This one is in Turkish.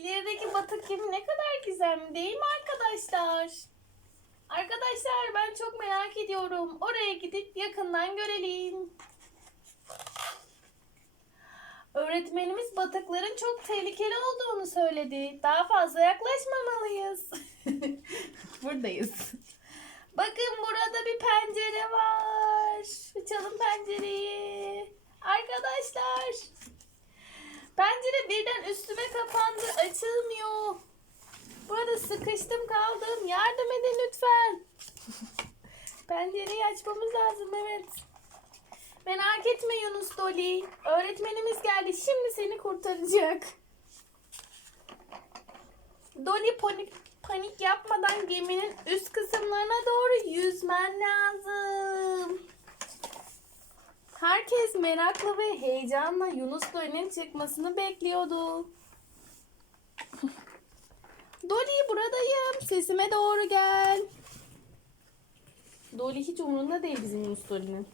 İlerideki batık gemi ne kadar güzel değil mi arkadaşlar? Arkadaşlar ben çok merak ediyorum. Oraya gidip yakından görelim. Öğretmenimiz batıkların çok tehlikeli olduğunu söyledi. Daha fazla yaklaşmamalıyız. Buradayız. Bakın burada bir pencere var. Açalım pencereyi. Arkadaşlar. Pencere birden üstüme kapandı. Açılmıyor. Burada sıkıştım kaldım. Yardım edin lütfen. Pencereyi açmamız lazım evet. Merak etme Yunus Dolly. Öğretmenimiz geldi. Şimdi seni kurtaracak. Dolly panik, panik yapmadan geminin üst kısımlarına doğru yüzmen lazım. Herkes merakla ve heyecanla Yunus Dolly'nin çıkmasını bekliyordu. Dolly buradayım. Sesime doğru gel. Dolly hiç umurunda değil bizim Yunus Dolly'nin.